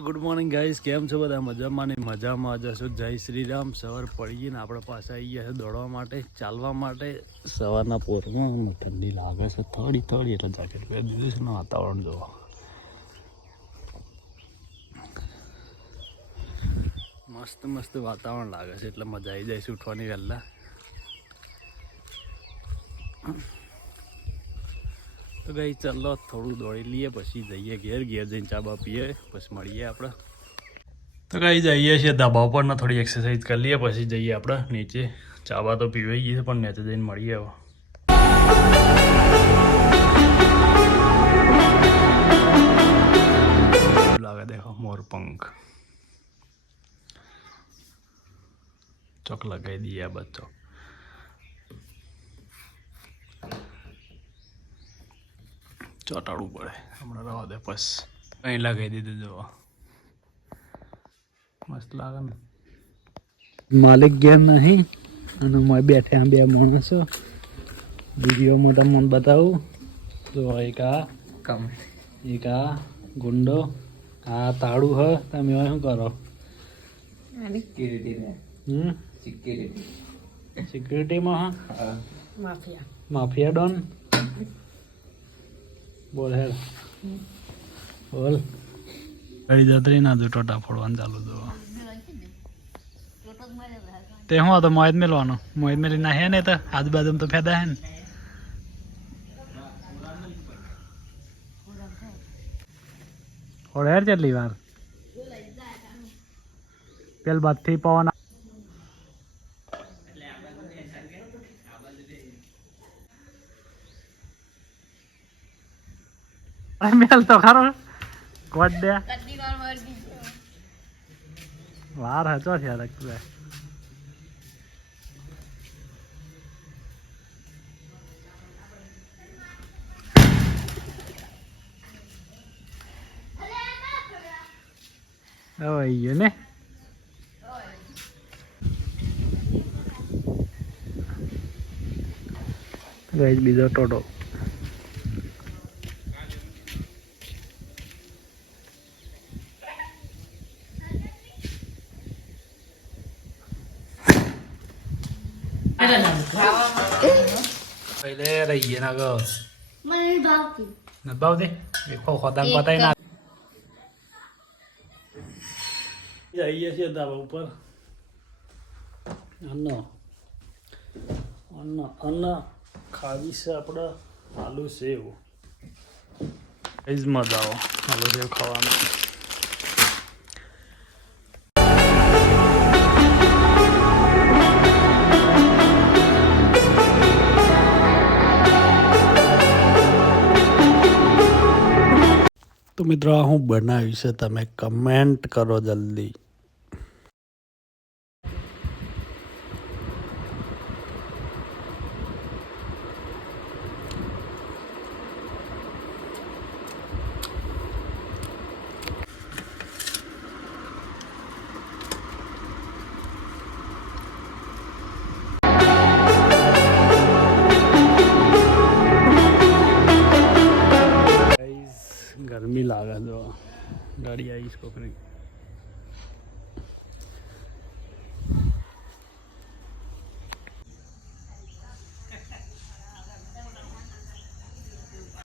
Good morning guys, કેમ છો બધા? મજામાં ને મજામાં જશો. જય શ્રી રામ. સવાર પડી ગઈ ને આપણે પાછા આવી ગયા છે દોડવા માટે, ચાલવા માટે. સવારના પોરમાં ઠંડી લાગે છે થોડી એટલે જેકેટ પહેરી દીધું છે ને વાતાવરણ જોવો. મસ્ત વાતાવરણ લાગે છે એટલે મજા આવી જાય છે ઉઠવાની વહેલા. તો ગઈ ચાલો થોડું દોડી લઈએ, પછી જઈએ ઘેર જઈને ચા બા પીએ, પછી મળીએ આપણે. તો કઈ જઈએ છીએ ધાબા ઉપર ને થોડી એક્સરસાઇઝ કરી લઈએ, પછી જઈએ આપણે નીચે. ચા બા તો પીવાઈ ગઈ છે પણ નીચે જઈને મળીએ હવે. લાગે દેખો મોરપંખ ચોક લગાવી દઈએ આ બચ્ચો. ચોટાડવું પડે હમણાં, રવા દે બસ. અહીં લગાવી દીધું જો મસ્ત લાગે ને. માલિક ઘેર નહીં અને મેં બેઠા બે માણસો. વિડીયોમાં તમને બતાવું જો, એક આ ગુંડો, આ તાળું હ. તમે શું કરો? સિક્યુરિટીમાં હા, માફિયા ડોન. બોલ હેર બોલ. કઈ જતરી ના જો ટોટા ફોડવાનું ચાલુ જો. તે હું તો મોહિત મેલવાનો, મોહિત મેલી ના હે ને તો આજુબાજુ તો ફેદા હે ને. હોળ હેર કેટલી વાર પેલ બાદથી પવન મેલ તો ખરો કોટ દે વાર હચો છે લગતું. હવે ને બીજો ટોટો. પહેલે રહીએ ના ગો ભાવ દે ખોદાન પતાય ના. જઈએ છીએ ધાબા ઉપર. અન્ન ખાવી છે આપણે. આલુ સેવ જ મજા આવો આલુ સેવ ખાવાનું. તો મિત્રો આ હું બનાવ્યું છે તમે કમેન્ટ કરો જલ્દી. ગરમી લાગે તો ગાડી આવી છોકરી.